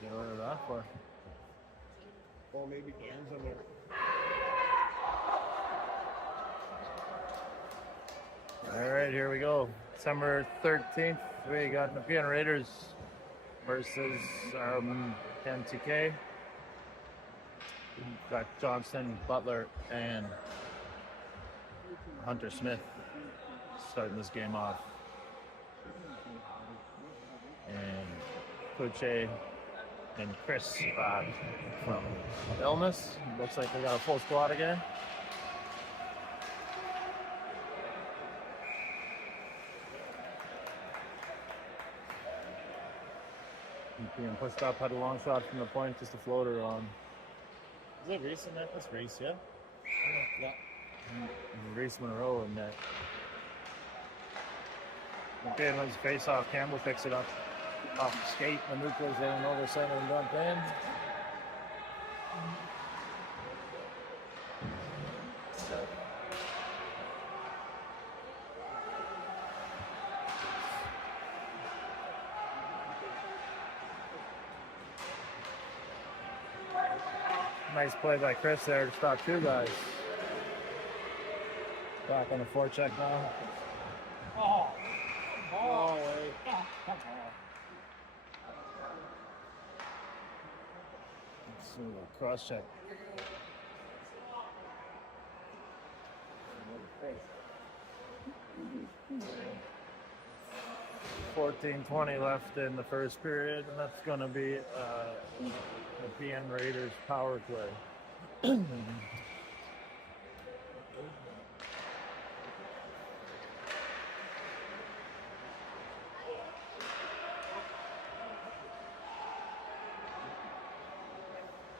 Get rid of that for. Or maybe hands on there. All right, here we go. December 13th, we got Nepean Raiders versus MTK. We've got Johnston, Butler, and Hunter Smith starting this game off. And Kuche and Chris back from illness. Looks like they got a full squad again. Being pushed up, had a long shot from the point, just a floater on. Is it Reese in that? That's Reese, yeah? Yeah. And Reese Monroe in that. Okay, let's face off. Campbell picks it up off the skate. Manuka's in and over center and dump in. Nice play by Chris there to stop two guys. Back on the forecheck now. Let's see a cross check. 14:20 left in the first period, and that's going to be the Nepean Raiders power play.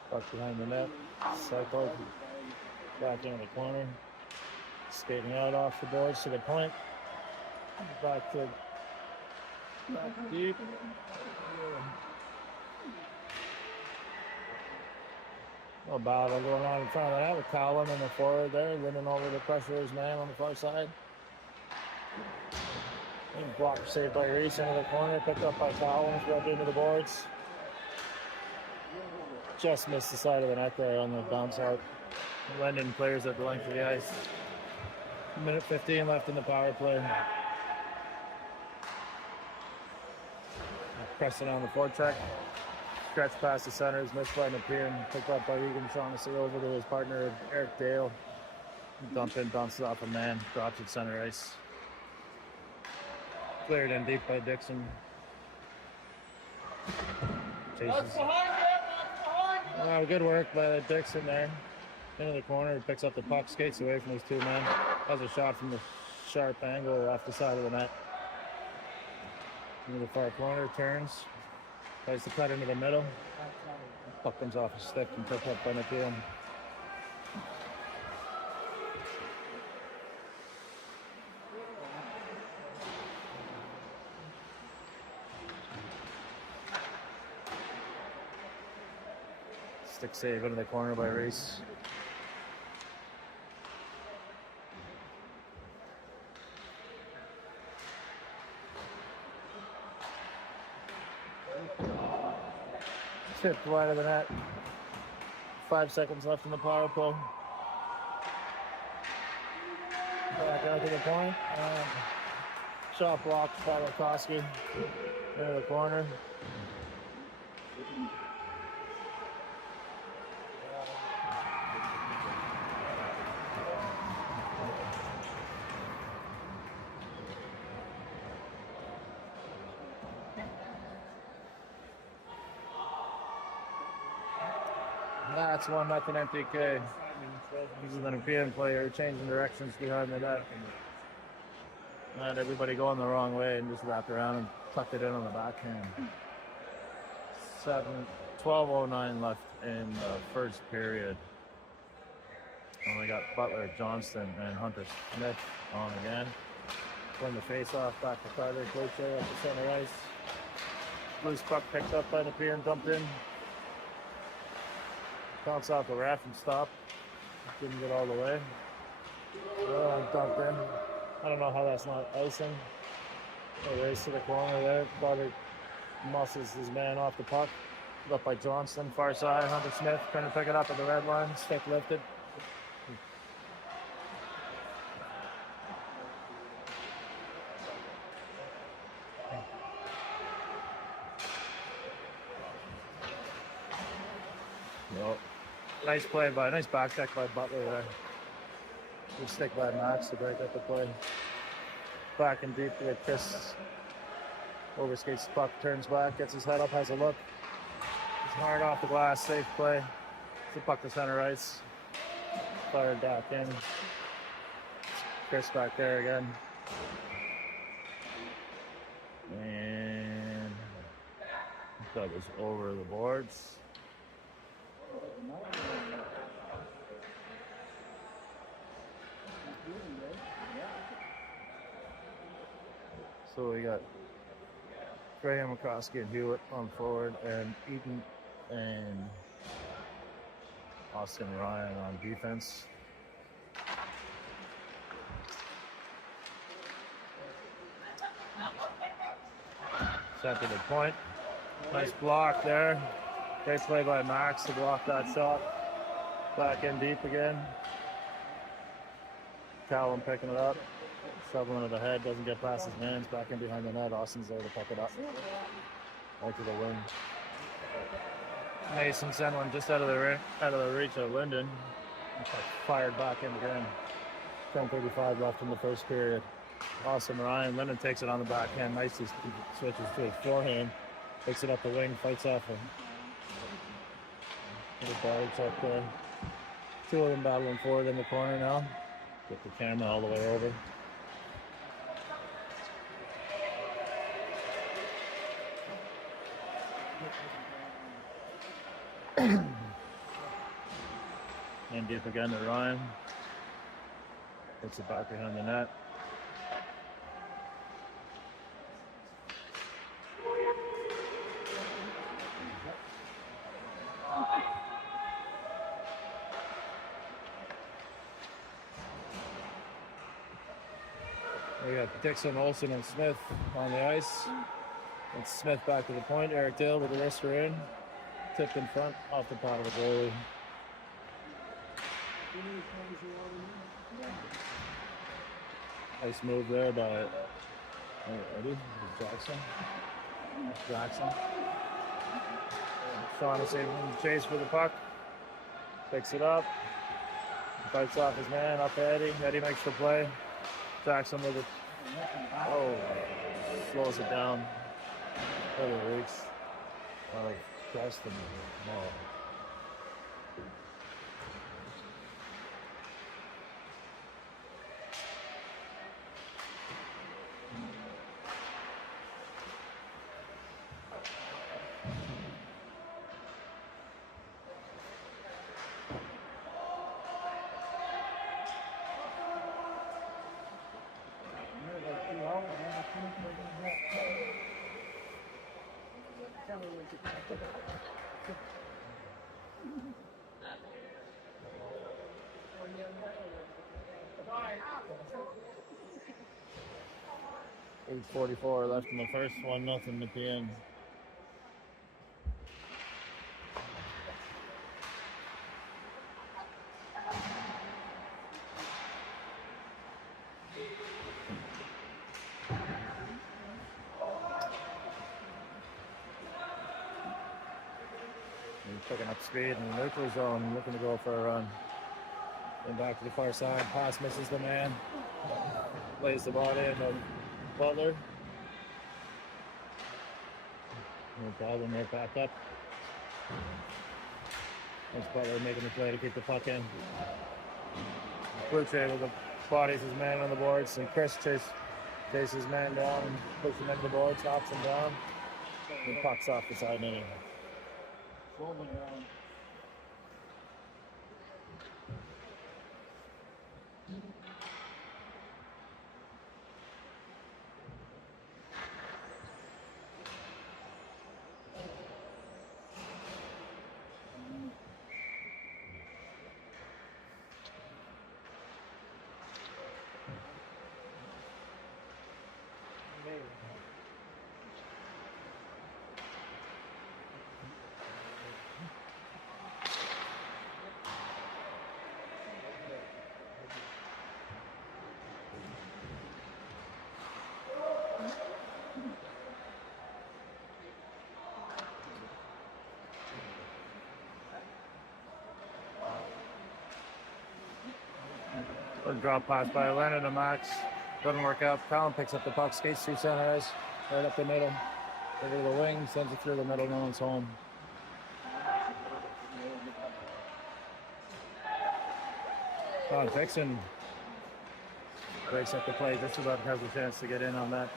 Puck behind the net, cycle back into the corner, skating out off the boards to the point, back deep. A battle going on in front of that with Colin and the forward there, winning over the pressure of his man on the far side. And block saved by Reese into the corner, picked up by Collins, rubbed into the boards. Just missed the side of the net there on the bounce out. Lending players at the length of the ice. Minute 15 left in the power play. Pressing on the forecheck. Stretch past the centers, missed by Nepean, picked up by Egan Shaughnessy over to his partner Eric Dale. Dumped in, bounces off a man, drops at center ice. Cleared in deep by Dixon. Chases. Good work by Dixon there. Into the corner, picks up the puck, skates away from his two men. Has a shot from the sharp angle off the side of the net. Into the far corner, turns. Tries to cut into the middle. Puck comes off his stick and picked up by Nepean. Stick save into the corner by Reese. Tipped wide of the net. 5 seconds left in the power play. Back out to the point. Shot blocked by Lukowski. Into the corner. That's 1-0 MTK. This is the Nepean player changing directions behind the net. And everybody going the wrong way and just wrapped around and tucked it in on the backhand. 12:09 left in the first period. And we got Butler, Johnston, and Hunter Smith on again. Win the face-off back to Carter Cloutier at the center ice. Loose puck picked up by Nepean, dumped in. Bounce off the ref and stop. Didn't get all the way. Dumped in. I don't know how that's not icing. A race to the corner there. Butler muscles his man off the puck. Up by Johnston, far side. Hunter Smith trying to pick it up at the red line. Stick lifted. Yep. Nice back check by Butler there. Good stick by Max to break up the play. Back and deep to get Chris. Overskates the puck, turns back, gets his head up, has a look. He's hard off the glass, safe play. The puck to center ice. Fired back in. Chris back there again. And that was over the boards. So we got Graham, McCoskey, and Hewitt on forward, and Eaton and Austin Ryan on defense. Set to the point. Nice block there. Great play by Max to block that shot. Back in deep again. Callum picking it up. Shoveling it ahead, doesn't get past his hands. Back in behind the net. Austin's there to pick it up. Right to the wing. Mason sent one just out of the reach of Linden. Fired back in again. 10:35 left in the first period. Awesome Ryan. Linden takes it on the backhand. Nicely switches to his forehand. Picks it up the wing, fights off him. Little barge up there. Two of them battling forward in the corner now. Get the camera all the way over. And deep again to Ryan. Puts it back behind the net. We got Dixon, Olsen, and Smith on the ice. And Smith back to the point. Eric Dale with the wrister in. Tipped in front, off the pot of the goalie. Nice move there by Jackson. Shaughnessy in the chase for the puck. Picks it up. Fights off his man, up to Eddie. Eddie makes the play. Jackson with it. Oh, slows it down. Other weeks. Out of Preston. No. There's 44 left in the first one, nothing at the end. Picking up speed in the neutral zone, looking to go for a run. Then back to the far side, pass misses the man. Lays the ball in to Butler. No problem, right back up. There's Butler making the play to keep the puck in. Blue Trade with the bodies his man on the boards, and Chris chases his man down and pushes him into the boards, knocks him down, and pucks off the side netting. Rolling down. A drop pass by Lennon to Max. Doesn't work out. Colin picks up the puck, skates through center ice, right up the middle. Over to the wing, sends it through the middle, no one's home. Dixon breaks up the play, just about has a chance to get in on that.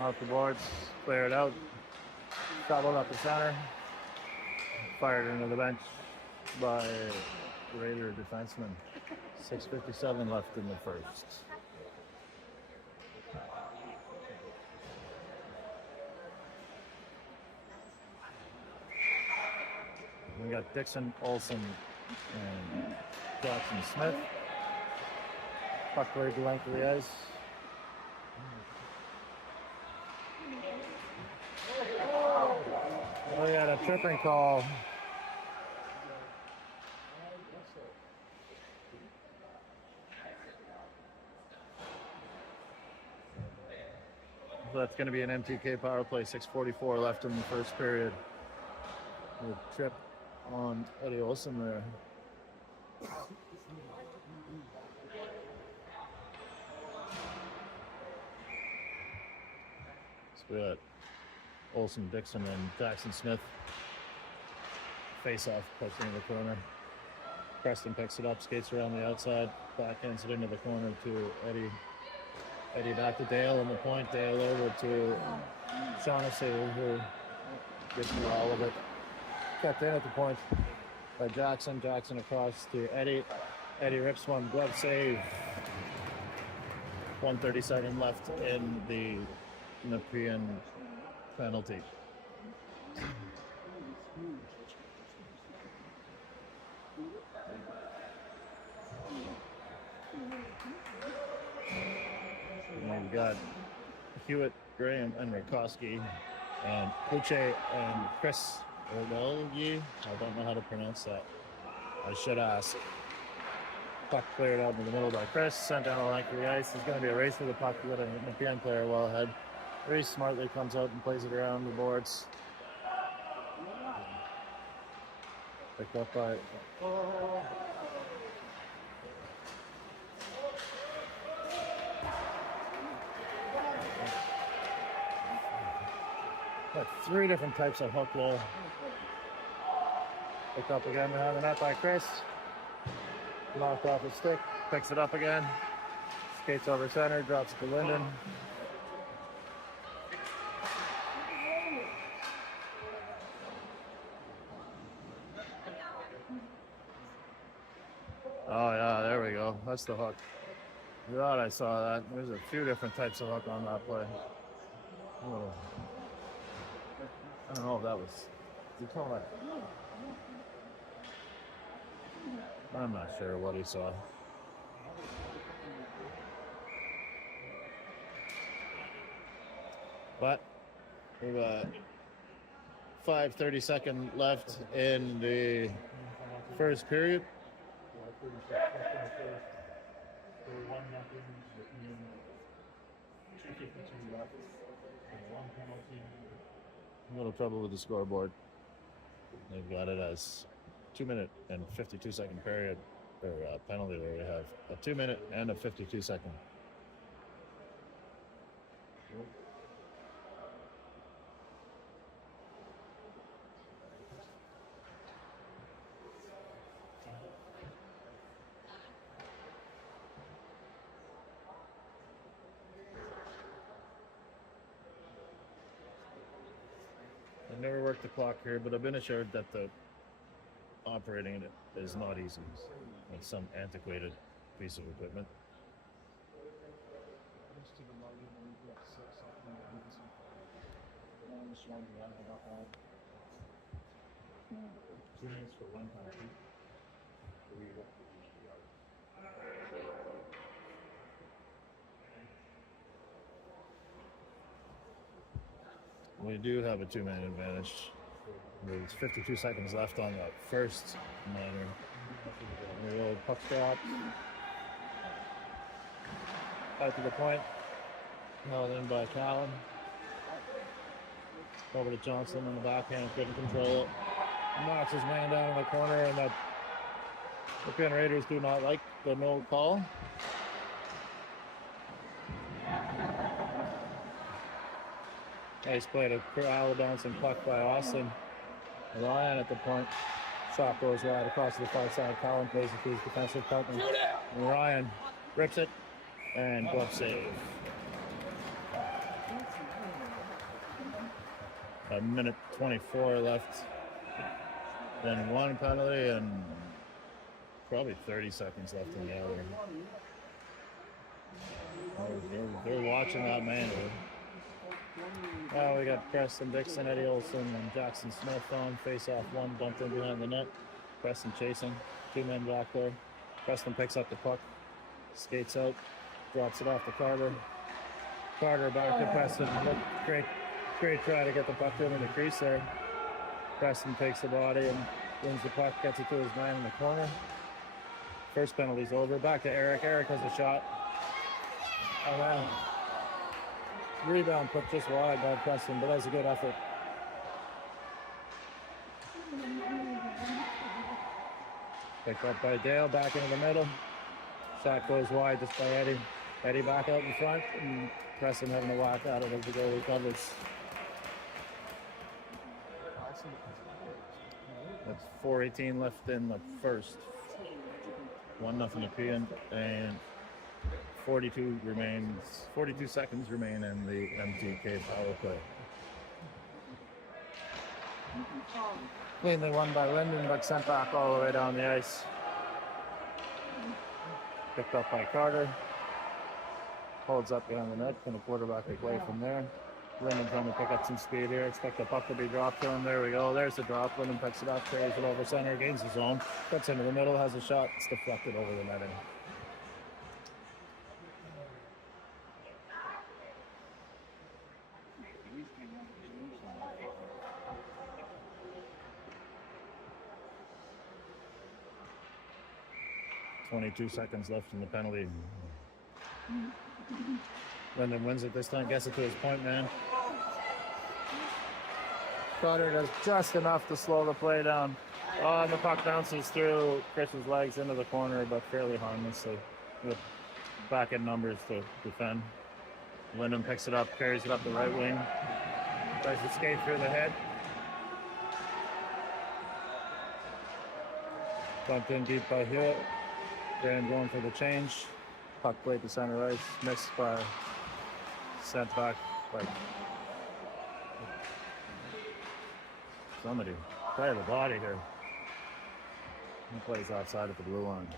Off the boards, clear it out. Traveled up the center. Fired into the bench by Raider defenseman. 6:57 left in the first. We got Dixon, Olsen, and Jackson Smith. Puck played the length of the ice. We got a tripping call. So that's going to be an MTK power play. 6:44 left in the first period. A trip on Eddie Olsen there. So we got Olsen, Dixon, and Jackson Smith. Face off, push into the corner. Preston picks it up, skates around the outside, backhands it into the corner to Eddie. Eddie back to Dale on the point. Dale over to Shaughnessy, who gets through all of it. Kept in at the point by Jackson. Jackson across to Eddie. Eddie rips one, glove save. 1:30 left in the Nepean penalty. And we've got Hewitt, Graham, and Rakowski, and Puche and Chris Ordelgi. I don't know how to pronounce that. I should ask. Puck cleared out in the middle by Chris, sent down the length of the ice. There's going to be a race for the puck with a Nepean player well ahead. Very smartly comes out and plays it around the boards. Picked up by got three different types of hook there. Picked up again behind the net by Chris. Knocked off his stick, picks it up again. Skates over center, drops it to Linden. Oh yeah, there we go. That's the hook. I thought I saw that. There's a few different types of hook on that play. Oh. I don't know if that was. You call that? I'm not sure what he saw. But we've got 5:30 left in the first period. A little trouble with the scoreboard. They've got it as 2-minute and 52-second period or penalty where we have a 2-minute and a 52-second. I've never worked the clock here, but I've been assured that the operating it is not easy. It's some antiquated piece of equipment. We do have a 2-man advantage. There's 52 seconds left on the first minor. We will puck drop. Out to the point. Held in by Callan. Over to Johnson in the backhand, couldn't control it. Knocks his man down in the corner, and the Nepean Raiders do not like the no call. Nice play to corral a bouncing puck by Austin. Ryan at the point. Shot goes wide across to the far side. Colin plays it to his defensive partner. And Ryan rips it and glove save. A minute 24 left. Then one penalty and probably 30 seconds left in the hour. They're watching that man. We got Preston Dixon, Eddie Olson, and Jackson Smith on. Face off one, bumped in behind the net. Preston chasing, 2 men back there. Preston picks up the puck, skates out, drops it off to Carter. Carter back to Preston. Great try to get the puck in the crease there. Preston takes the body and wins the puck, gets it to his man in the corner. First penalty's over. Back to Eric. Eric has a shot. Oh man. Rebound put just wide by Preston, but that was a good effort. Picked up by Dale, back into the middle. Shot goes wide just by Eddie. Eddie back out in front, and Preston having a whack at it as the goalie covers. That's 4:18 left in the first. 1-0 Nepean, and 42 seconds remain in the MTK power play. Cleanly won by Linden, but sent back all the way down the ice. Picked up by Carter. Holds up behind the net, and a quarterback away from there. Linden trying to pick up some speed here. Expect the puck to be dropped to him. There we go. There's the drop. Linden picks it up, carries it over center, gains his own. Cuts into the middle, has a shot. It's deflected over the netting. .22 seconds left in the penalty. Linden wins it this time, gets it to his point man. Carter does just enough to slow the play down. And the puck bounces through Chris's legs into the corner, but fairly harmlessly. With back in numbers to defend. Linden picks it up, carries it up the right wing. Tries to skate through the head. Bumped in deep by Hewitt. Graham going for the change. Puck played to center ice. Missed by, sent back by somebody. Play the body here. He plays outside at the blue line.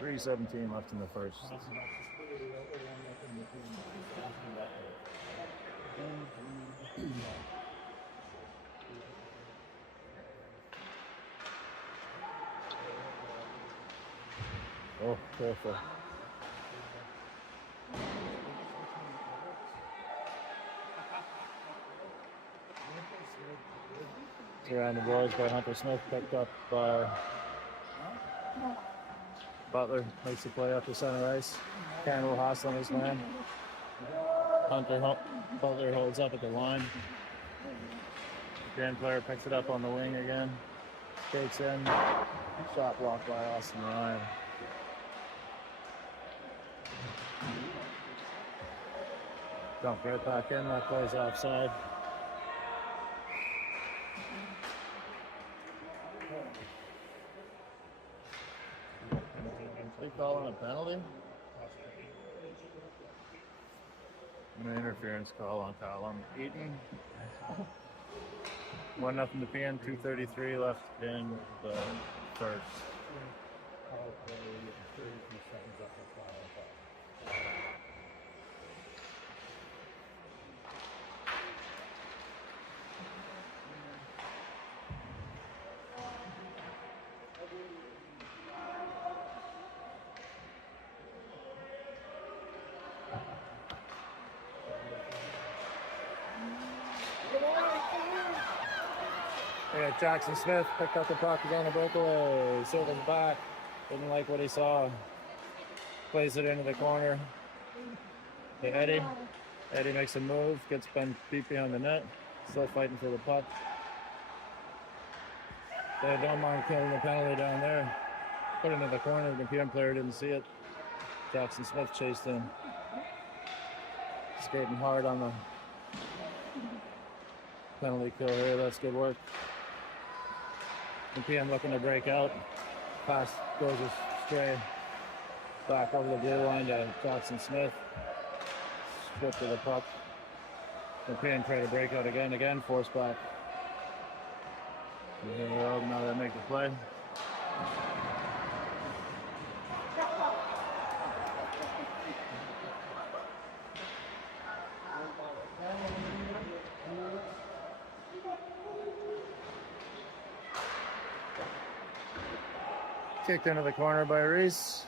.3:17 left in the first. Oh, careful. Around the boards by Hunter Smith, picked up by Butler, makes the play up to center ice. Campbell hostling his man. Butler holds up at the line. Grand player picks it up on the wing again. Takes in. Shot blocked by Austin Ryan. Dumped right back in. That plays offside. They calling a penalty? An interference call on Colin Eaton. 1-0 Nepean, 2:33 left in the first. Yeah, Jackson Smith picked up the puck again, a breakaway, circles back, Didn't like what he saw. Plays it into the corner. To Eddie. Eddie makes a move, gets beat behind the net. Still fighting for the puck. They don't mind killing the penalty down there. Put it into the corner. The Nepean player didn't see it. Jackson Smith chased in. Skating hard on the penalty kill here. That's good work. Nepean looking to break out. Pass goes astray. Back over the blue line to Jackson Smith. Strip to the puck. Nepean try to break out again, force back. Here we go, now they make the play. Kicked into the corner by Reese.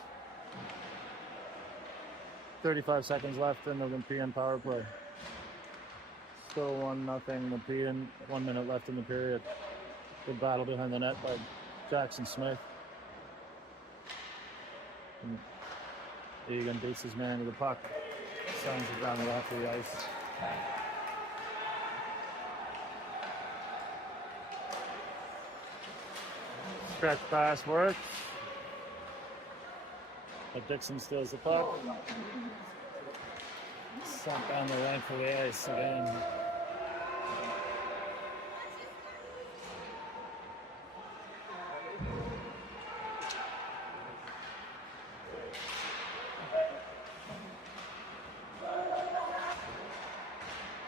35 seconds left in the Nepean power play. Still 1-0 Nepean. 1 minute left in the period. Good battle behind the net by Jackson Smith. And Egan beats his man to the puck. Signs it down off the ice. Stretch pass works. But Dixon steals the puck. Sunk down the length of the ice again.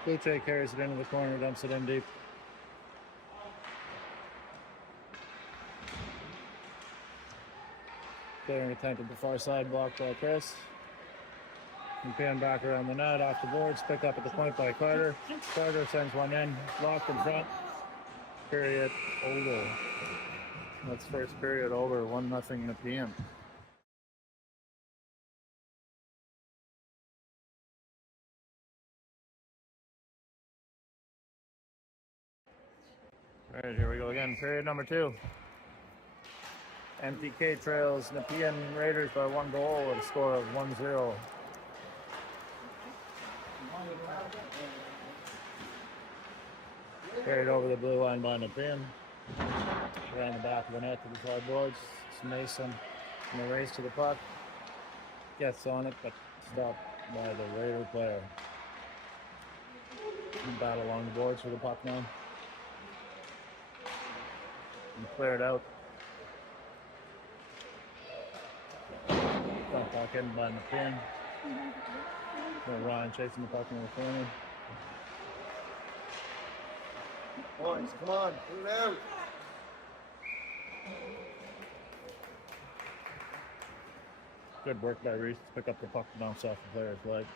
Luce carries it into the corner, dumps it in deep. Clearing attempt at the far side, blocked by Chris. Nepean back around the net, off the boards, picked up at the point by Carter. Carter sends one in, blocked in front. Period over. That's first period over, 1-0 Nepean. All right, here we go again. Period number 2. MTK trails Nepean Raiders by 1 goal with a score of 1-0. Carried over the blue line by Nepean. Ran the back of the net to the side boards. It's Mason in the race to the puck. Gets on it, but stopped by the Raider player. Battle along the boards for the puck now. And cleared out. Got back in by Nepean. Ryan chasing the puck in the corner. Boys, come on, put it out. Good work by Reese to pick up the puck and bounce off the player's leg.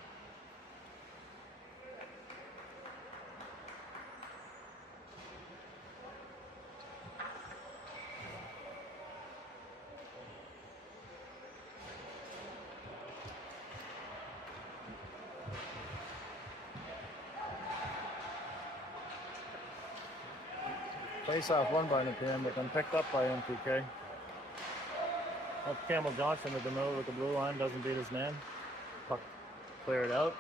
Face-off won by Nepean, but then picked up by MTK. Up Campbell Johnson at the middle with the blue line, doesn't beat his man. Puck cleared out.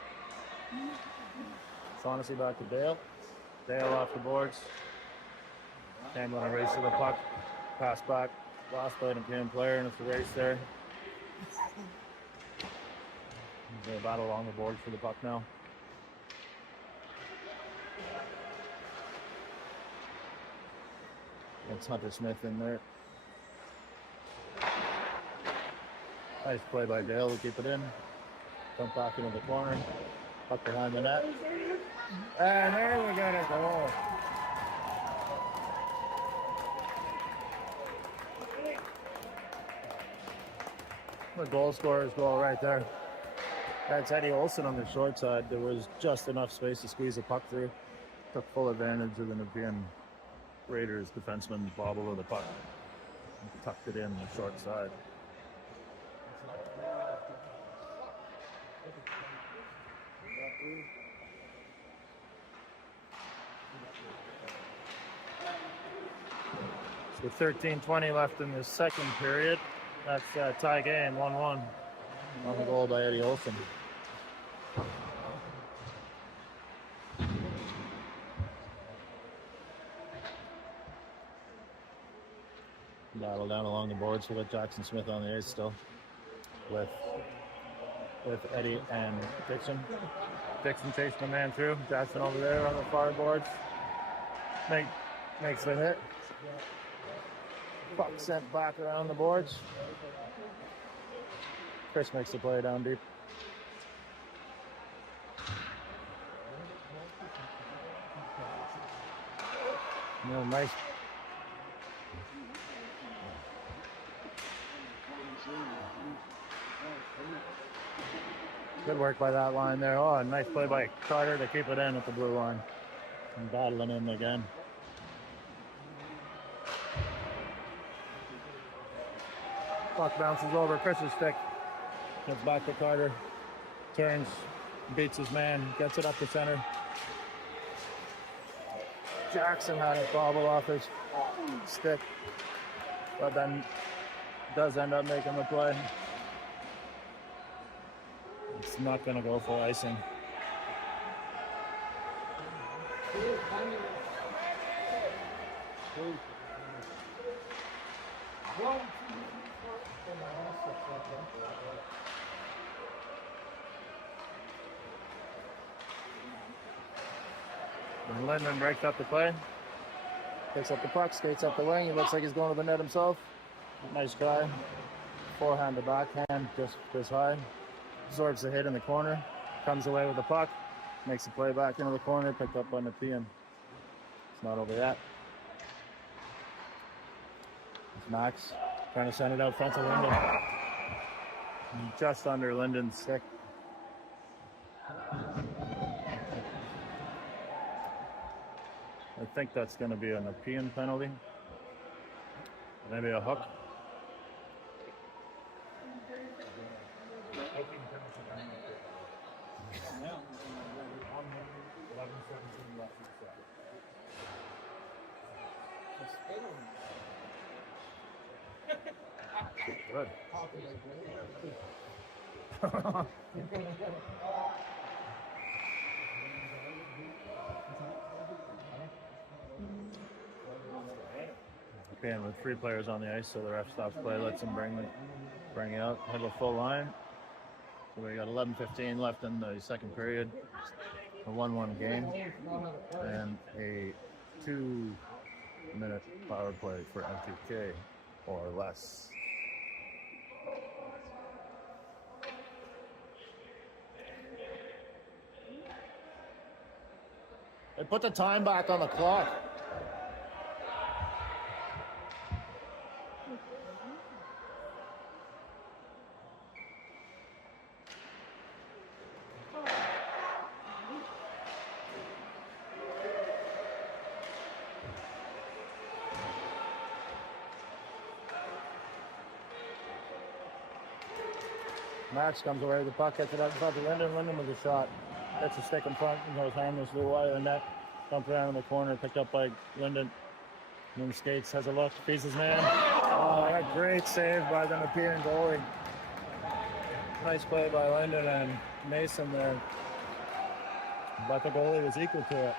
Shaughnessy back to Dale. Dale off the boards. Campbell on a race to the puck. Pass back. Lost by an Nepean player, and it's a race there. There's a battle along the boards for the puck now. It's Hunter Smith in there. Nice play by Dale to keep it in. Dump back into the corner. Puck behind the net. And there we got a goal. The goal scorer's goal right there. That's Eddie Olsen on the short side. There was just enough space to squeeze the puck through. Took full advantage of the Nepean Raiders defenseman bobble of the puck. Tucked it in the short side. So 13:20 left in the second period. That's tie game, 1-1. On the goal by Eddie Olsen. Battle down along the boards. We got Jackson Smith on the ice still, with Eddie and Dixon. Dixon chasing the man through. Jackson over there on the far boards. Makes the hit. Puck sent back around the boards. Chris makes the play down deep. Nice. Good work by that line there. Oh, a nice play by Carter to keep it in at the blue line. And battling in again. Puck bounces over Chris's stick. Gets back to Carter. Turns, beats his man, gets it up the center. Jackson had it bobble off his stick, but then does end up making the play. It's not going to go for icing. And Lindman breaks up the play, picks up the puck, skates up the wing. He looks like he's going to the net himself. Nice try. Forehand to backhand, just high. Absorbs the hit in the corner, comes away with the puck, makes the play back into the corner, picked up by Nepean. It's not over yet. It's Max trying to send it out front to Linden. Just under Linden's stick. I think that's going to be a Nepean penalty. Maybe a hook. Good. Nepean with 3 players on the ice, so the ref stops play, lets him bring it out, have a full line. So we got 11:15 left in the second period. A 1-1 game and a 2-minute power play for MTK or less. They put the time back on the clock. Max comes away with the puck, gets it up in front of Linden. Linden with a shot. Gets a stick in front and goes harmlessly wide of the net. Dumped around in the corner, picked up by Linden. Then skates, has a look, feeds his man. Oh, a great save by the Nepean goalie. Nice play by Linden and Mason there. But the goalie was equal to it.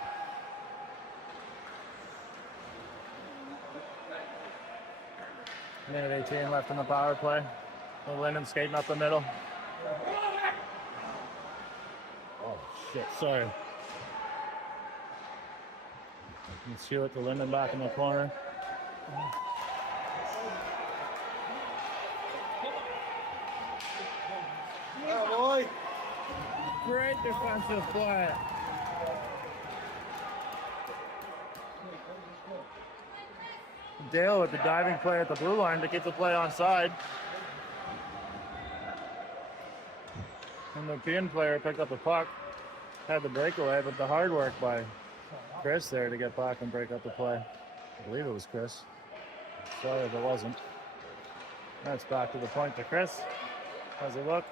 Minute 18 left in the power play. Linden skating up the middle. Oh, shit, sorry. Let's Hewitt to Linden back in the corner. Oh, boy. Great defensive play. Dale with the diving play at the blue line to keep the play onside. And the Nepean player picked up the puck, had the breakaway, but the hard work by Chris there to get back and break up the play. I believe it was Chris. Sorry if it wasn't. That's back to the point to Chris. Has a look,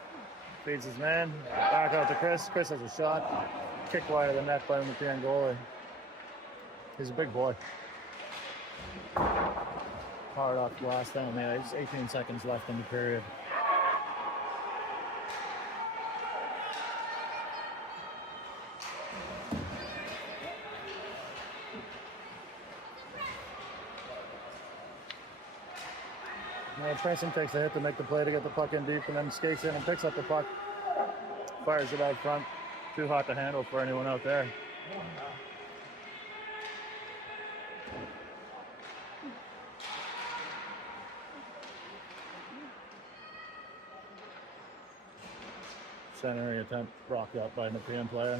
feeds his man, back out to Chris. Chris has a shot, kick wide of the net by the Nepean goalie. He's a big boy. hard off the last down. Yeah, it's 18 seconds left in the period. Preston takes a hit to make the play to get the puck in deep, and then skates in and picks up the puck, fires it out front. Too hot to handle for anyone out there. Centering attempt rocked up by Nepean player.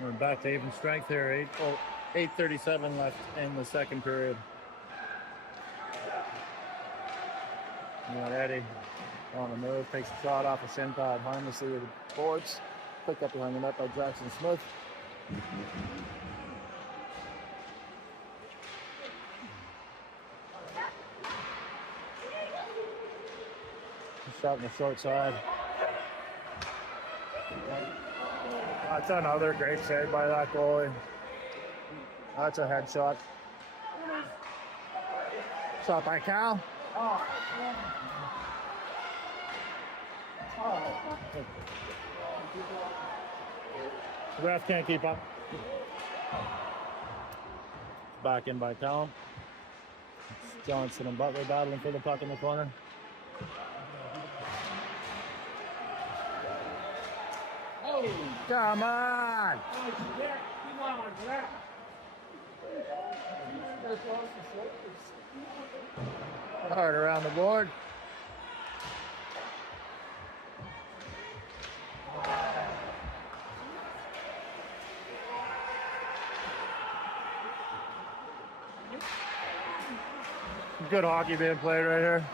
We're back to even strength here. 8:37 left in the second period. Eddie on the move, takes a shot off a shin pad, harmlessly with the boards. Picked up behind the net by Jackson Smith. Shot in the short side. That's another great save by that goalie. That's a headshot. Shot by Cal. The ref can't keep up. Back in by Cal. Johnson and Butler battling for the puck in the corner. Come on! Hard around the board. Good hockey being played right here.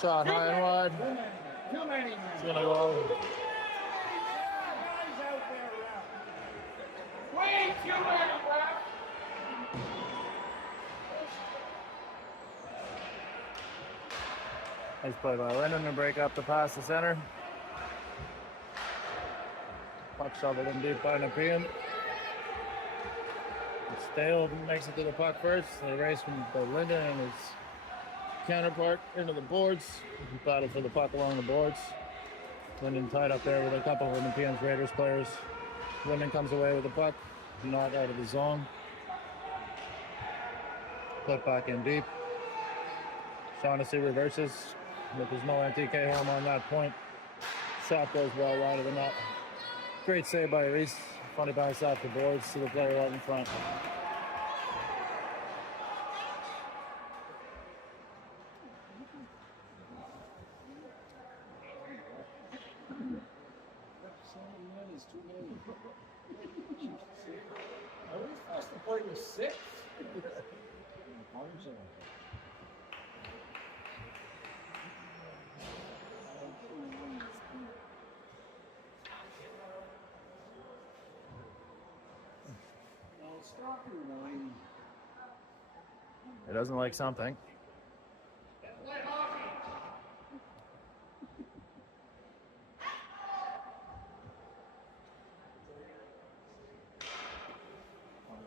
Shot high and wide. It's gonna go over. Nice play by Lennon to break up the pass to center. Puck shoveled in deep by Nepean. Stale makes it to the puck first. They race from Linden and his counterpart into the boards. Battle for the puck along the boards. Linden tied up there with a couple of Nepean's Raiders players. Linden comes away with the puck, not out of the zone. Put back in deep. Shaughnessy reverses, but there's no MTK home on that point. Shot goes well wide of the net. Great save by Reese. Funny bounce off the boards to the player out in front. It doesn't like something.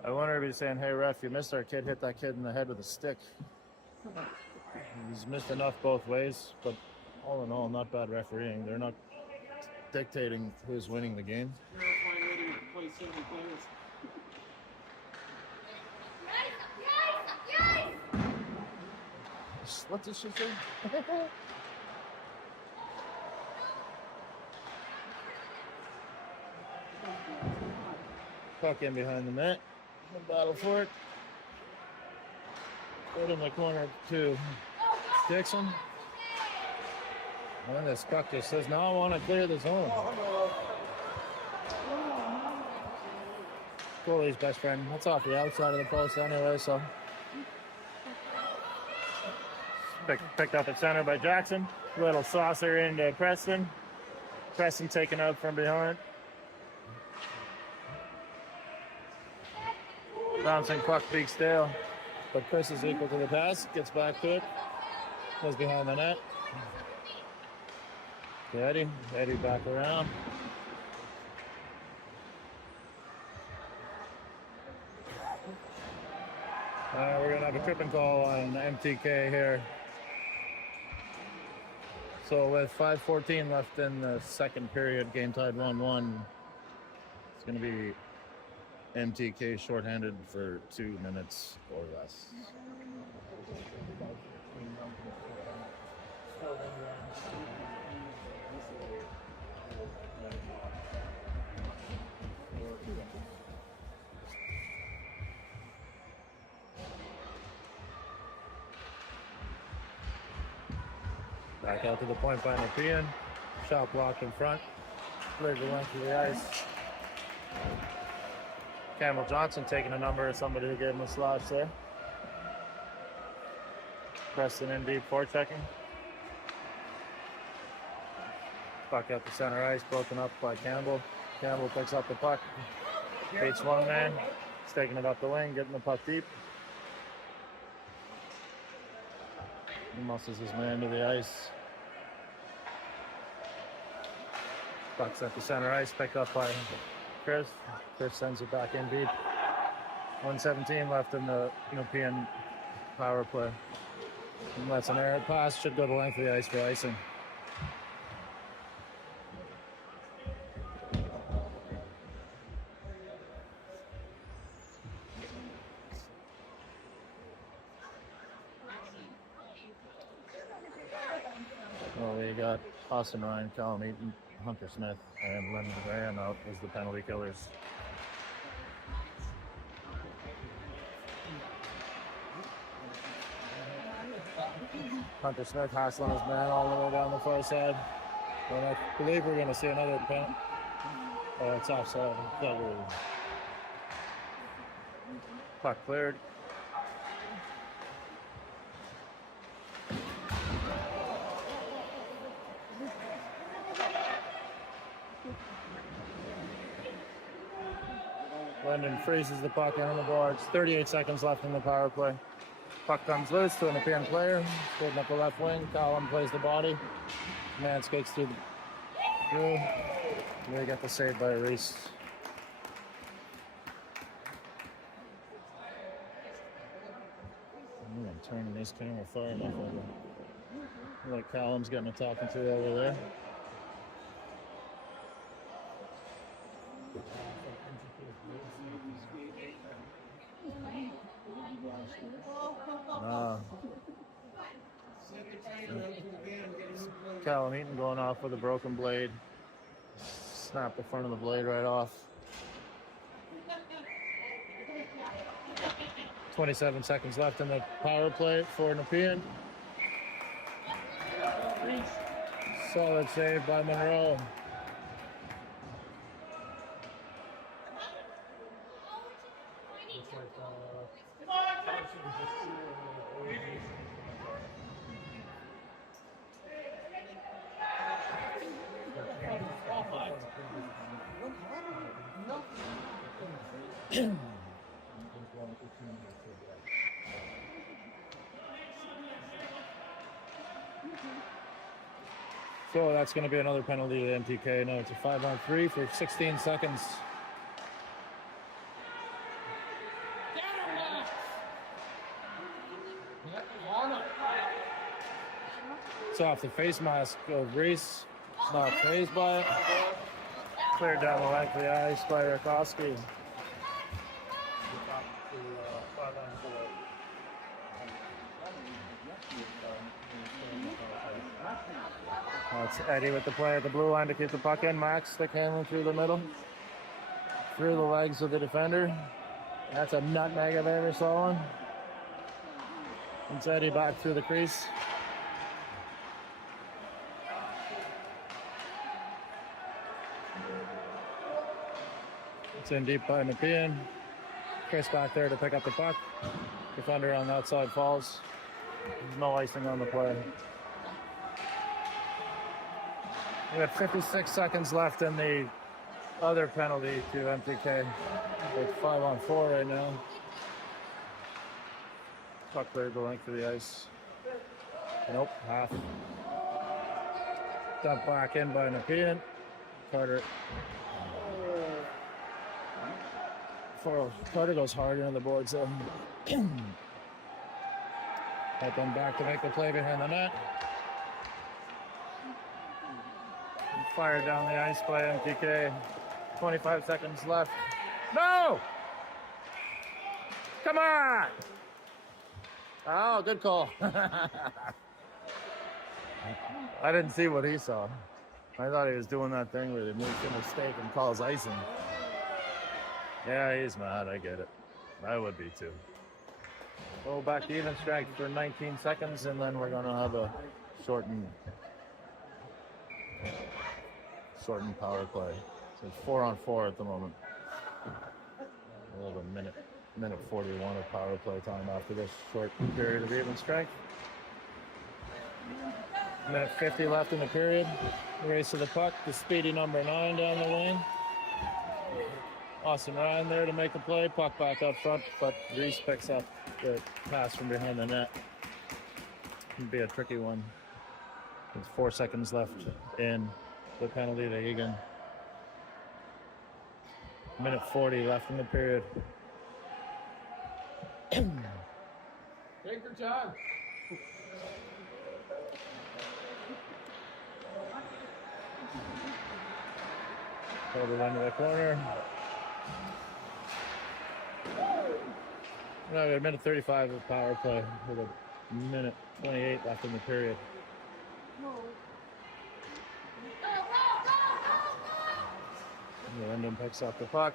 I wonder if he's saying, hey ref, you missed our kid, hit that kid in the head with a stick. He's missed enough both ways, but all in all, not bad refereeing. They're not dictating who's winning the game. What's this shit say? Puck in behind the net. Battle for it. Put in the corner to Dixon. And this puck just says, now I want to clear the zone. Goalie's best friend. That's off the outside of the post anyway, so. Picked up at center by Jackson. Little saucer into Preston. Preston taken out from behind. Bouncing puck peaks tail, but Chris is equal to the pass, gets back to it, goes behind the net. To Eddie, Eddie back around. We're gonna have a tripping call on MTK here. So with 5:14 left in the second period, game tied 1-1. It's gonna be MTK shorthanded for 2 minutes or less. Back out to the point by Nepean. Shot blocked in front. Cleared the length of the ice. Campbell Johnson taking a number of somebody who gave him a slash there. Preston in deep forechecking. Puck out the center ice, broken up by Campbell. Campbell picks up the puck. Beats one man. He's taking it up the wing, getting the puck deep. He muscles his man to the ice. Puck's at the center ice, picked up by Chris. Chris sends it back in deep. 1:17 left in the Nepean power play. And that's an errant pass, should go the length of the ice for icing. Well, we got Austin Ryan, Callum Eaton, Hunter Smith, and Lennon Graham out as the penalty killers. Hunter Smith hassling his man all the way down the far side. And I believe we're going to see another penalty. Oh, it's offside. Puck cleared. London freezes the puck in on the boards. 38 seconds left in the power play. Puck comes loose to an Nepean player. Holding up the left wing. Colin plays the body. Man skates through. They get the save by Reese. I'm turning this camera far enough over. Like Callum's getting a talking to over there. Callum Eaton going off with a broken blade. Snapped the front of the blade right off. 27 seconds left in the power play for Nepean. Solid save by Monroe. So that's going to be another penalty to MTK. No, it's a 5-on-3 for 16 seconds. It's off the face mask of Reese. Not phased by it. Cleared down the length of the ice by Rakowski. That's Eddie with the play at the blue line to keep the puck in. Max stick handling through the middle. Through the legs of the defender. That's a nutmeg if I ever saw one. It's Eddie back through the crease. It's in deep by Nepean. Chris back there to pick up the puck. Defender on the outside falls. There's no icing on the play. We have 56 seconds left in the other penalty to MTK. It's 5-on-4 right now. Puck cleared the length of the ice. Nope, half. Dumped back in by Nepean. Carter. Carter goes hard into the boards there. Let them back to make the play behind the net. Fired down the ice by MTK. 25 seconds left. No! Come on! Oh, good call. I didn't see what he saw. I thought he was doing that thing where they makes a mistake and calls icing. Yeah, he's mad. I get it. I would be too. Go back to even strength for 19 seconds, and then we're going to have a shortened power play. So it's 4-on-4 at the moment. We'll have a minute 41 of power play time after this short period of even strength. Minute 50 left in the period. Race to the puck. The speedy number 9 down the lane. Austin Ryan there to make the play. Puck back up front, but Reese picks up the pass from behind the net. It'll be a tricky one. There's 4 seconds left in the penalty to Egan. Minute 40 left in the period. Take your time. Over into the corner. No, we got a minute 35 of power play with a minute 28 left in the period. Linden picks up the puck,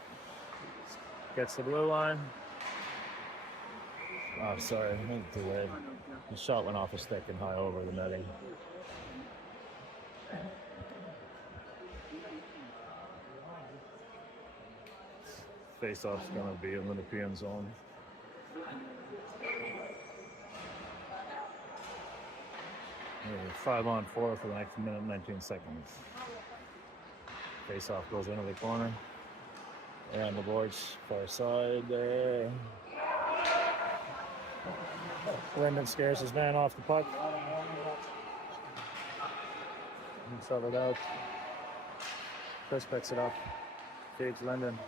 gets the blue line. Oh, sorry, I think delayed. The shot went off a stick and high over the netting. Face-off's going to be in the Nepean zone. 5-on-4 for the next minute and 19 seconds. Face-off goes into the corner. And the boards far side there. Linden scares his man off the puck. He's it out. Chris picks it up. Feeds Linden.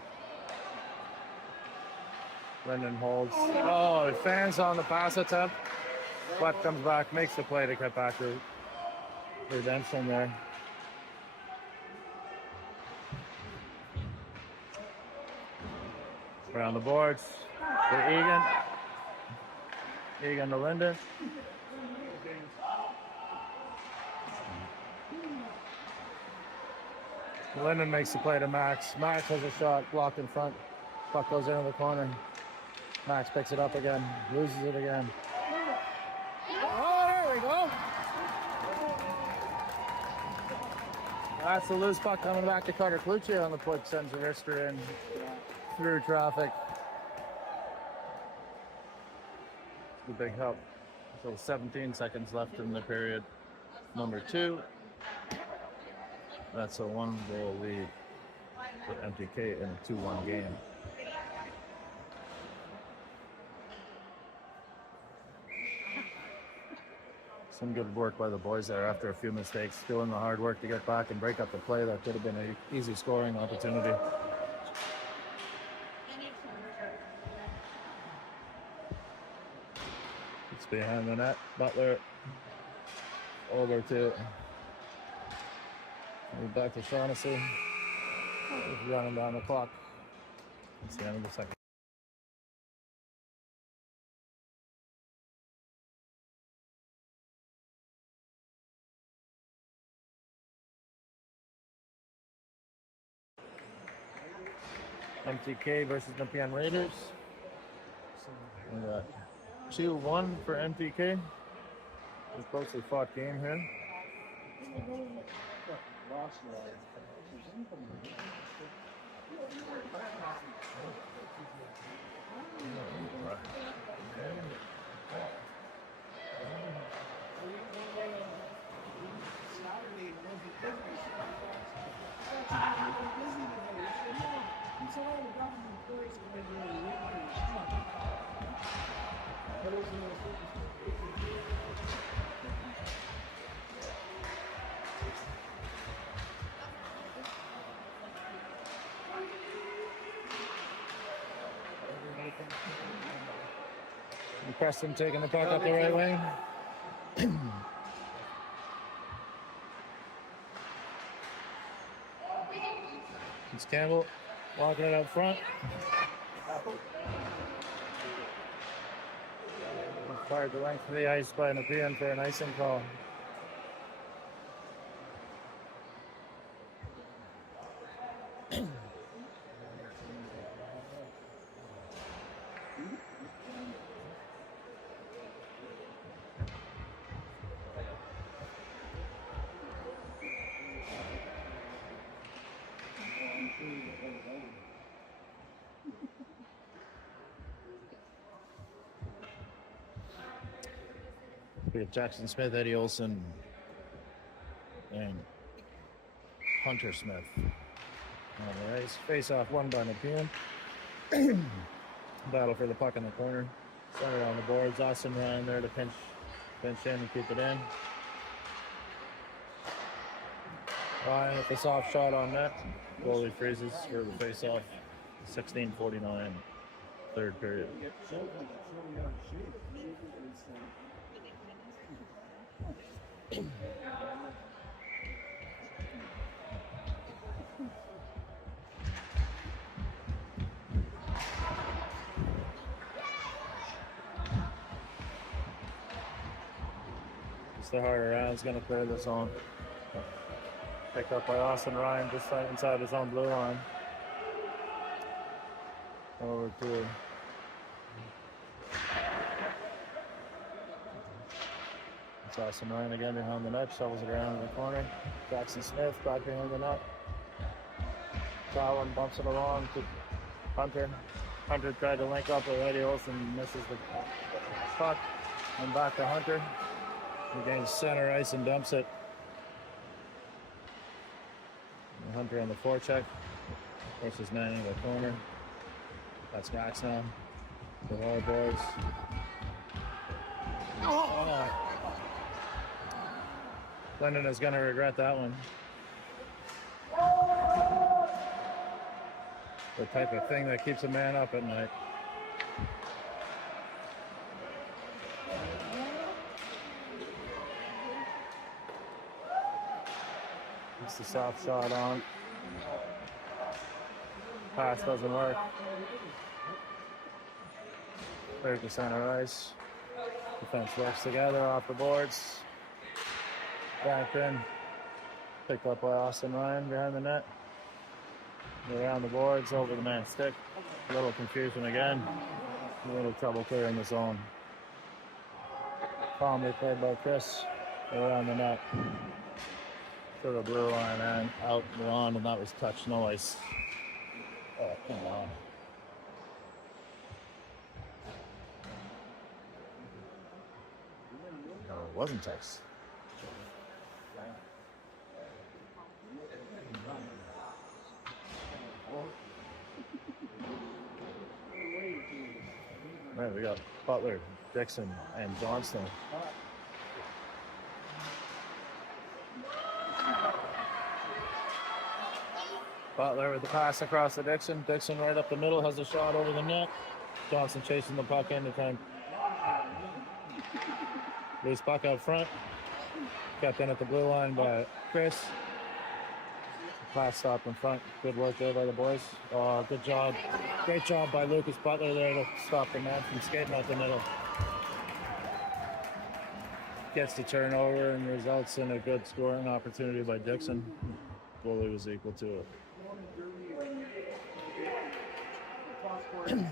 Linden holds. Oh, he fans on the pass attempt. But comes back, makes the play to cut back the redemption there. Around the boards for Egan. Egan to Linden. Linden makes the play to Max. Max has a shot blocked in front. Puck goes into the corner. Max picks it up again, loses it again. Oh, there we go. That's the loose puck coming back to Carter Clucci on the puck, sends Rister in through traffic. The big help. So 17 seconds left in the period. Number 2. That's a 1-goal lead for MTK in a 2-1 game. Some good work by the boys there after a few mistakes, doing the hard work to get back and break up the play. That could have been an easy scoring opportunity. It's behind the net. Butler over to back to Shaughnessy. He's running down the clock. It's the end of the second. MTK versus Nepean Raiders. We got 2-1 for MTK. A closely fought game here. And Preston taking the puck up the right wing. It's Campbell walking it up front. Fired the length of the ice by Nepean for an icing call. We have Jackson Smith, Eddie Olson, and Hunter Smith. On the ice. Face off won by Nepean. Battle for the puck in the corner. Center on the boards. Austin Ryan there to pinch in and keep it in. Ryan with the soft shot on net. Goalie freezes for the face off. 16:49, third period. Just the harder round's gonna clear this zone. Picked up by Austin Ryan just inside his own blue line. Over to it's Austin Ryan again behind the net, shovels it around in the corner. Jackson Smith back behind the net. Colin bumps it along to Hunter. Hunter tried to link up with Eddie Olson, misses the puck. And back to Hunter. He gains center ice and dumps it. And Hunter on the forecheck. Versus Manning in the corner. That's Max now. The lower boards. Oh. Glendon is going to regret that one. The type of thing that keeps a man up at night. It's the soft shot on. Pass doesn't work. 30% of ice. Defense works together off the boards. Back in. Picked up by Austin Ryan behind the net. Around the boards, over the man's stick. A little confusion again. A little trouble clearing the zone. Calmly played by Chris. Around the net. To the blue line and out and on, and that was touch, no ice. Oh, come on. No, it wasn't touch. Right, we got Butler, Dixon, and Johnston. Butler with the pass across to Dixon. Dixon right up the middle, has a shot over the net. Johnson chasing the puck in to try and loose puck out front. Kept in at the blue line by Chris. Pass stop in front. Good work there by the boys. Good job. Great job by Lucas Butler there to stop the man from skating out the middle. Gets the turnover and results in a good scoring opportunity by Dixon. Goalie was equal to it. Here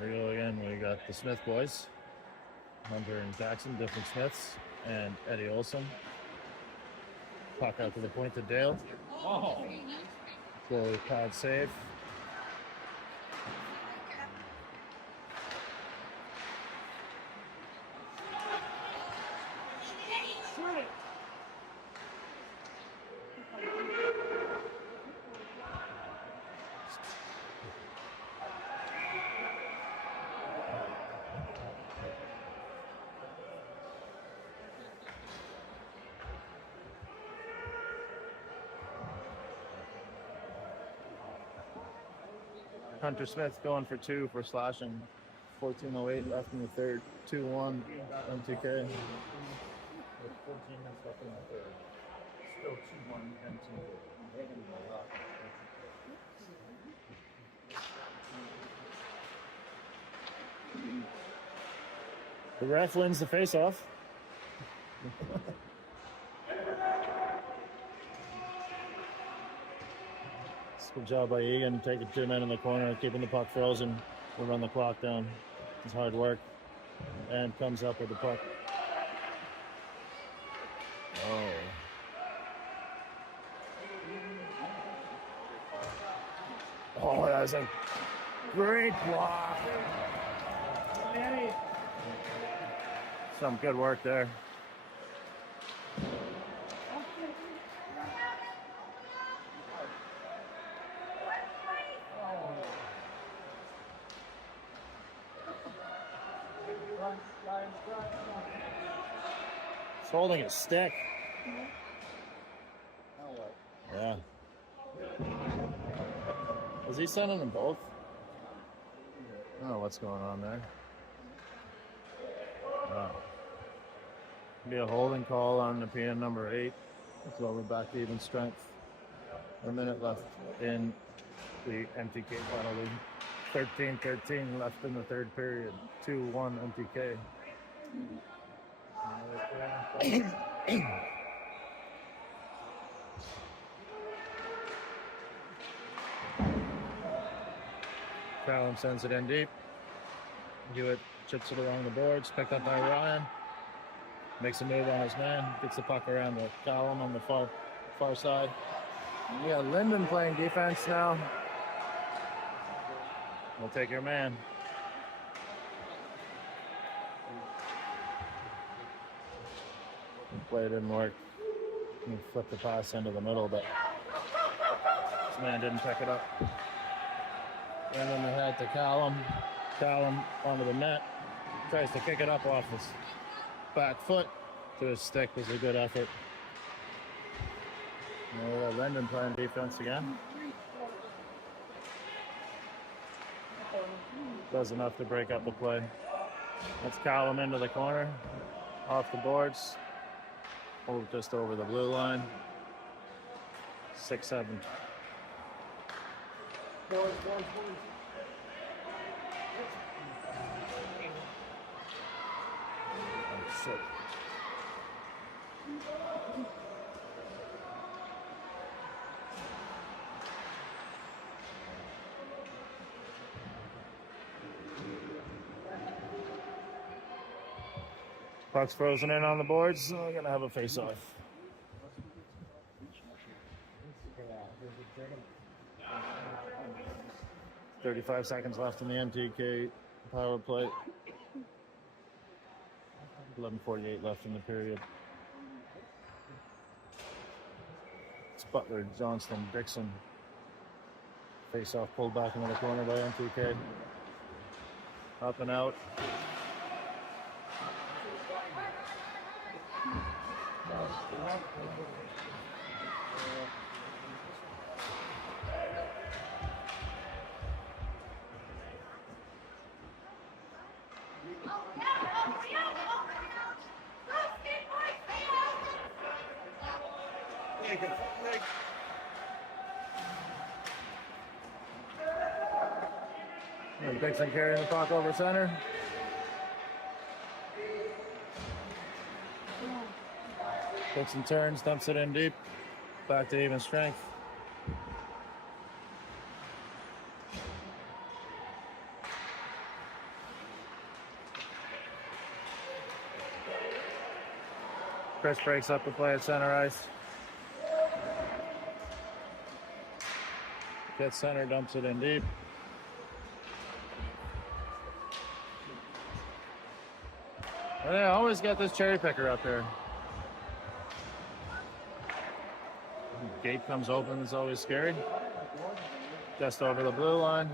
we go again. We got the Smith boys. Hunter and Jackson, different Smiths, and Eddie Olson. Puck out to the point to Dale. Oh. Goalie pad save. Hunter Smith going for 2 for slashing. 14:08 left in the third. 2-1 MTK. 14 minutes left in the third. Still 2-1 MTK. The ref wins the face-off. Good job by Egan, taking 2 men in the corner, keeping the puck frozen. We'll run the clock down. It's hard work. And comes up with the puck. Oh. Oh, that was a great block. Some good work there. He's holding a stick. Yeah. Was he sending them both? I don't know what's going on there. Wow. Be a holding call on Nepean number 8. So we're back to even strength. A minute left in the MTK penalty. 13-13 left in the third period. 2-1 MTK. Callum sends it in deep. Hewitt chips it along the boards, picked up by Ryan. Makes a move on his man, gets the puck around the column on the far side. We got Linden playing defense now. We'll take your man. The play didn't work. He flipped the pass into the middle, but this man didn't pick it up. And then they had to Callum. Callum onto the net. Tries to kick it up off his back foot to his stick. Was a good effort. Linden playing defense again. Does enough to break up the play. That's Callum into the corner. Off the boards. Just over the blue line. 6-7. Oh, shit. Puck's frozen in on the boards, so we're gonna have a face-off. 35 seconds left in the MTK power play. 11:48 left in the period. It's Butler, Johnston, Dixon. Face-off pulled back into the corner by MTK. Up and out. And Dixon carrying the puck over center. Dixon turns, dumps it in deep. Back to even strength. Chris breaks up the play at center ice. Gets center, dumps it in deep. And they always get this cherry picker up here. Gate comes open, it's always scary. Just over the blue line.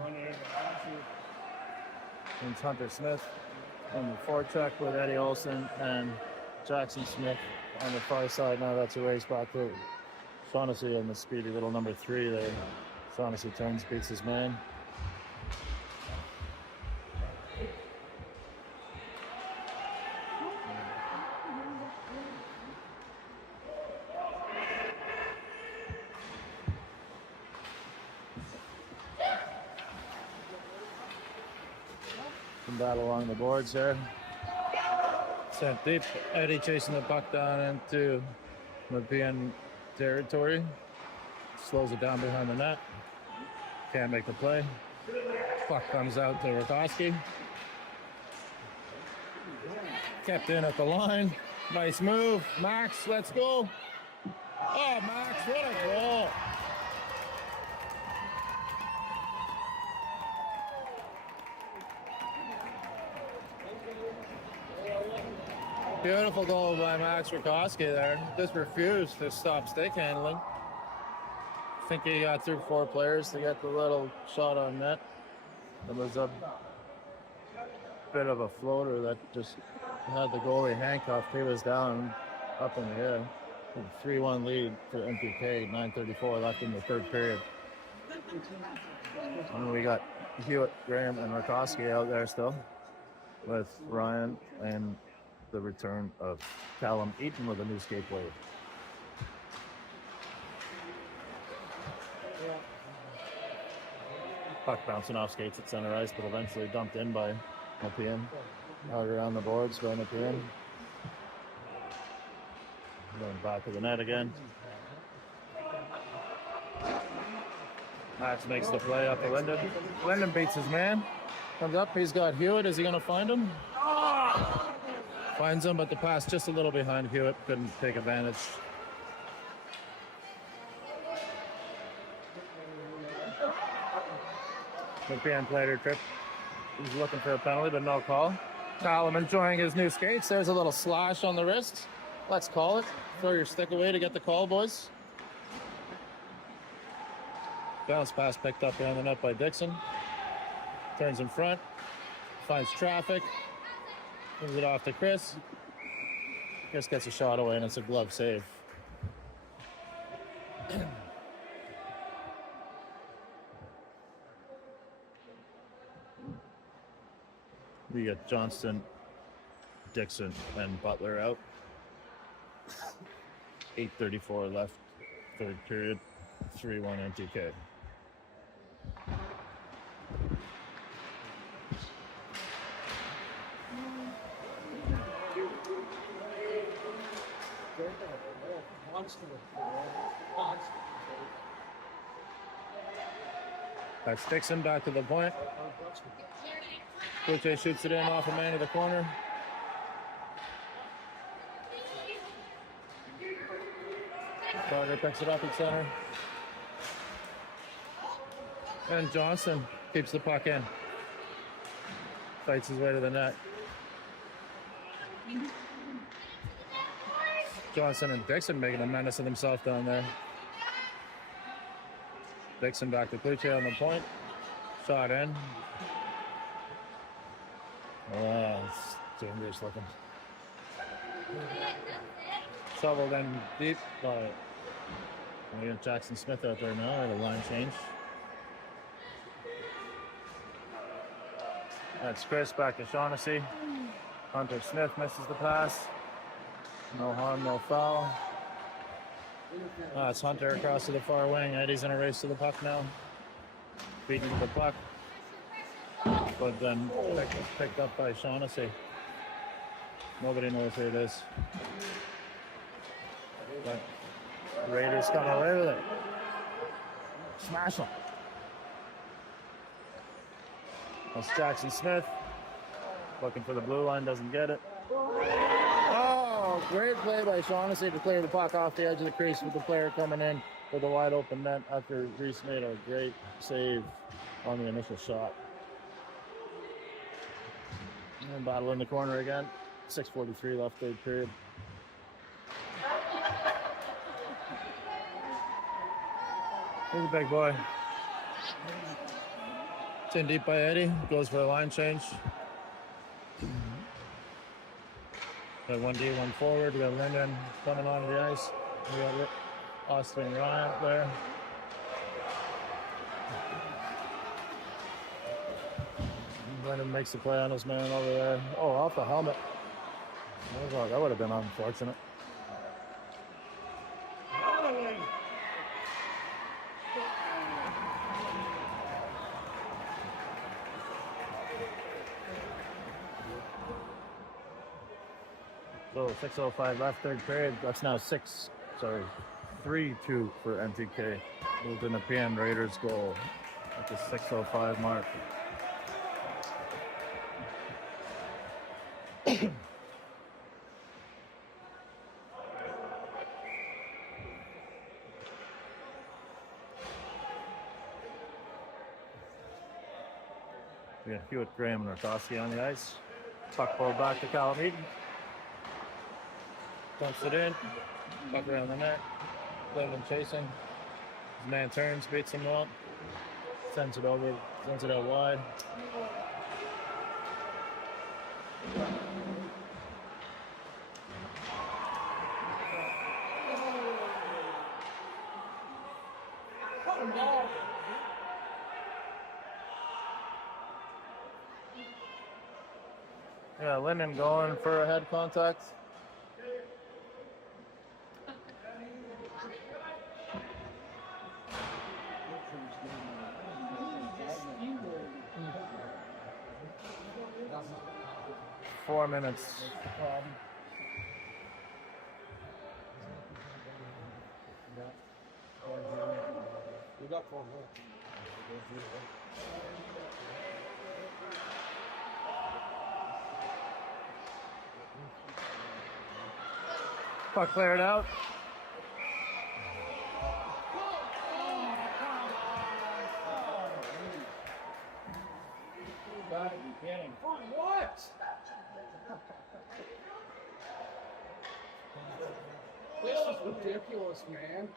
It's Hunter Smith on the forecheck with Eddie Olson and Jackson Smith on the far side. Now that's a race back to Shaughnessy and the speedy little number 3 there. Shaughnessy turns, beats his man. Some battle along the boards there. Sent deep. Eddie chasing the puck down into Nepean territory. Slows it down behind the net. Can't make the play. Puck comes out to Rakowski. Kept in at the line. Nice move. Max, let's go. Oh, Max, what a goal. Beautiful goal by Max Rakowski there. Just refused to stop stick handling. I think he got through 4 players to get the little shot on net. It was a bit of a floater that just had the goalie handcuffed. He was down, up in the air. 3-1 lead for MTK, 9:34 left in the third period. And we got Hewitt, Graham, and Rakowski out there still with Ryan and the return of Callum Eaton with a new skate blade. Puck bouncing off skates at center ice, but eventually dumped in by Nepean. Out around the boards by Nepean. Going back to the net again. Max makes the play up to Linden. Linden beats his man. Comes up, he's got Hewitt. Is he going to find him? Finds him, but the pass just a little behind Hewitt. Couldn't take advantage. Nepean played her trip. He's looking for a penalty, but no call. Callum enjoying his new skates. There's a little slash on the wrist. Let's call it. Throw your stick away to get the call, boys. Bounce pass picked up behind the net by Dixon. Turns in front. Finds traffic. Moves it off to Chris. Chris gets a shot away, and it's a glove save. We got Johnston, Dixon, and Butler out. 8:34 left, third period, 3-1 MTK. That's Dixon back to the point. Kuche shoots it in off a man to the corner. Carter picks it up at center. And Johnson keeps the puck in. Fights his way to the net. Johnson and Dixon making a menace of themselves down there. Dixon back to Kluche on the point. Shot in. Oh, it's dangerous looking. Shoveled in deep by we got Jackson Smith out there now at a line change. That's Chris back to Shaughnessy. Hunter Smith misses the pass. No harm, no foul. It's Hunter across to the far wing. Eddie's in a race to the puck now. Beating to the puck. But then picked up by Shaughnessy. Nobody knows who it is. But Raiders come away with it. Smash them. That's Jackson Smith. Looking for the blue line, doesn't get it. Oh, great play by Shaughnessy to clear the puck off the edge of the crease with the player coming in with a wide open net after Reese made a great save on the initial shot. And battle in the corner again. 6:43 left, third period. Here's a big boy. It's in deep by Eddie. Goes for a line change. Got 1D, 1 forward. We got Linden coming onto the ice. We got Austin and Ryan up there. Linden makes the play on his man over there. Oh, off the helmet. That would have been unfortunate. So 6:05 left, third period. That's now 3-2 for MTK. With the Nepean Raiders goal at the 6:05 mark. We got Hewitt, Graham, and Ortowski on the ice. Puck pulled back to Callum Eaton. Dumps it in. Puck around the net. Levin chasing. His man turns, beats him up. Sends it over. Sends it out wide. Yeah, Linden going for a head contact. Four minutes. We got 4 minutes. Puck cleared out. You gotta be kidding. For what? This is ridiculous, man.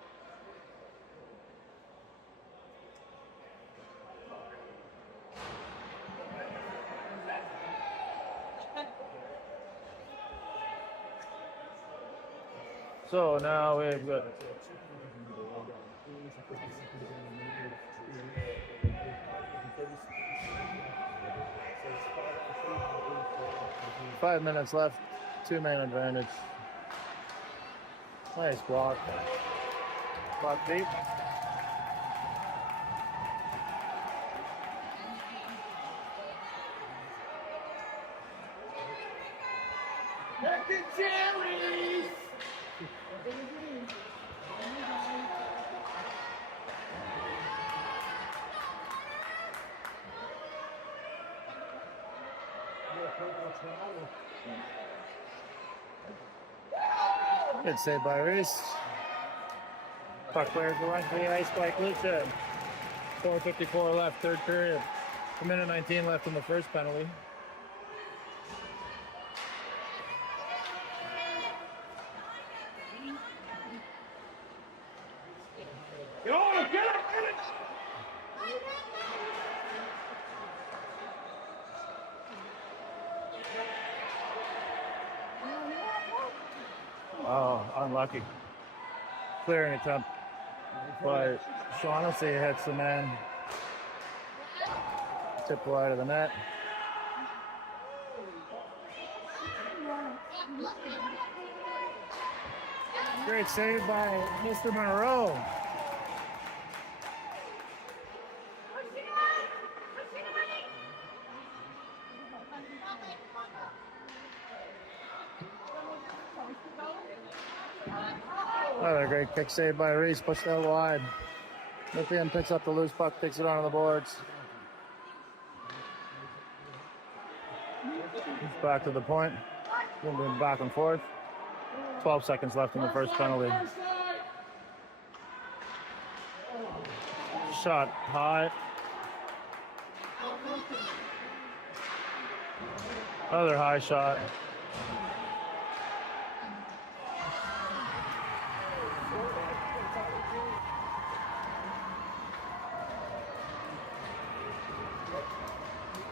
So now we've got 5 minutes left. 2-man advantage. Nice block. Block deep. Back to Jerry's! Good save by Reese. Puck clears the length of the ice by Klucha. 4:54 left, third period. 1:19 left in the first penalty. Get on it! Get it! Oh, unlucky. Clearing attempt by Shaughnessy hits the man. Tip wide of the net. Great save by Mr. Monroe. Another great kick save by Reese, pushed out wide. Nepean picks up the loose puck, takes it onto the boards. He's back to the point. Moving back and forth. 12 seconds left in the first penalty. Shot high. Another high shot.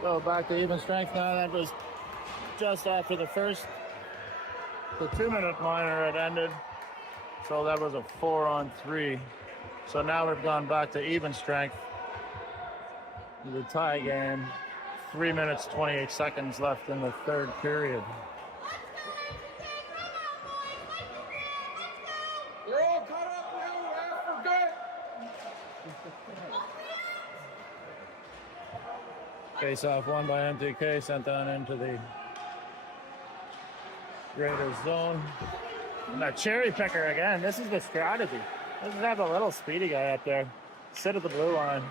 So back to even strength now. That was just after the 2-minute minor had ended. So that was a 4-on-3. So now we've gone back to even strength. The tie game. 3 minutes, 28 seconds left in the third period. They're all caught up now. We're good. Face off won by MTK, sent down into the Raiders zone. And that cherry picker again. This is the strategy. This is have a little speedy guy up there. Sit at the blue line.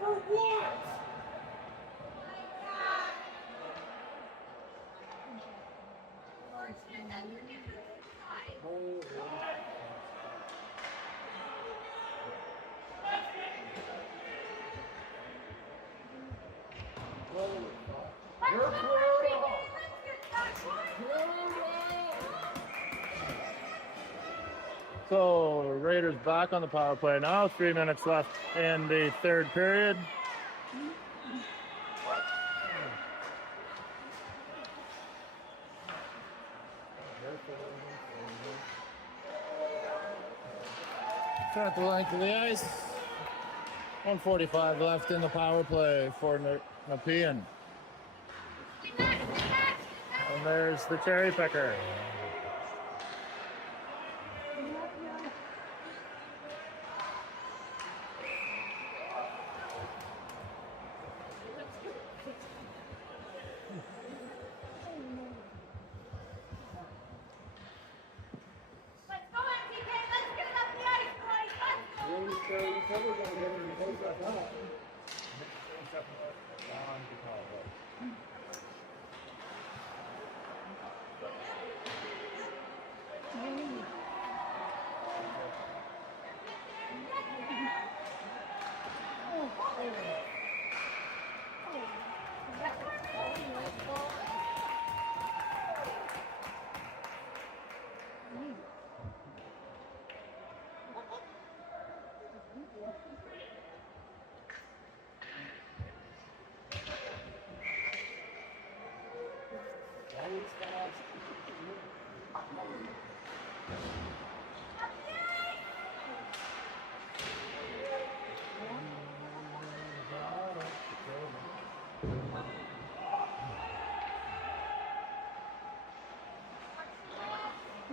For what? So Raiders back on the power play now. 3 minutes left in the third period. At the length of the ice. 1:45 left in the power play for Nepean. And there's the cherry picker. Let's go, MTK. Let's get it up the ice, boys.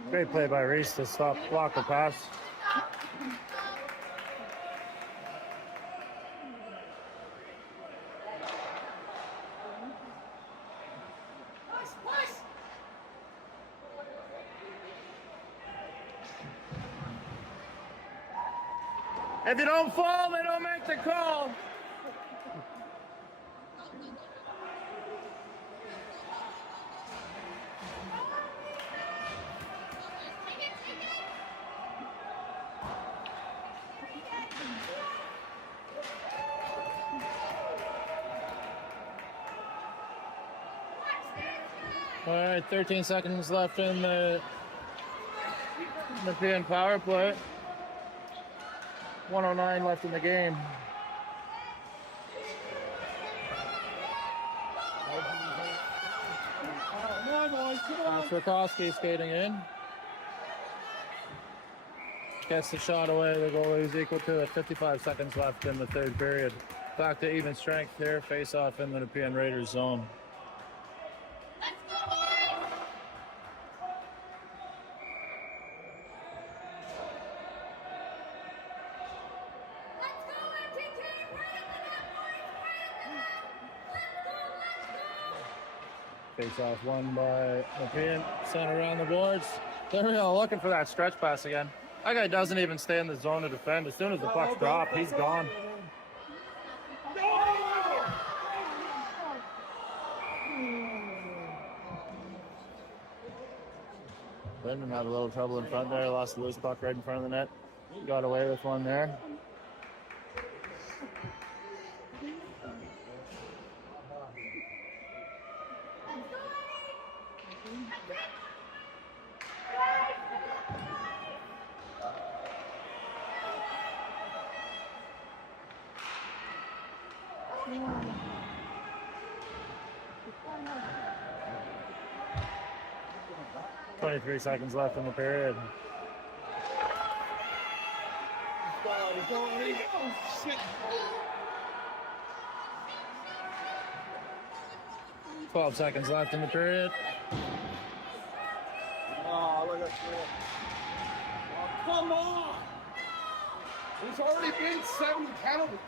Great play by Reese to block the pass. If you don't fall, they don't make the call. All right, 13 seconds left in the Nepean power play. 1:09 left in the game. Rakowski skating in. Gets the shot away. The goalie is equal to it. 55 seconds left in the third period. Back to even strength here. Face off in the Nepean Raiders zone. Face off won by Nepean. Sent around the boards. There we go, looking for that stretch pass again. That guy doesn't even stay in the zone to defend. As soon as the puck's dropped, he's gone. Brendan had a little trouble in front there. Lost the loose puck right in front of the net. Got away with one there. Yeah. 23 seconds left in the period. 12 seconds left in the period. Oh, look at that. Oh, come on! There's already been 7 penalties.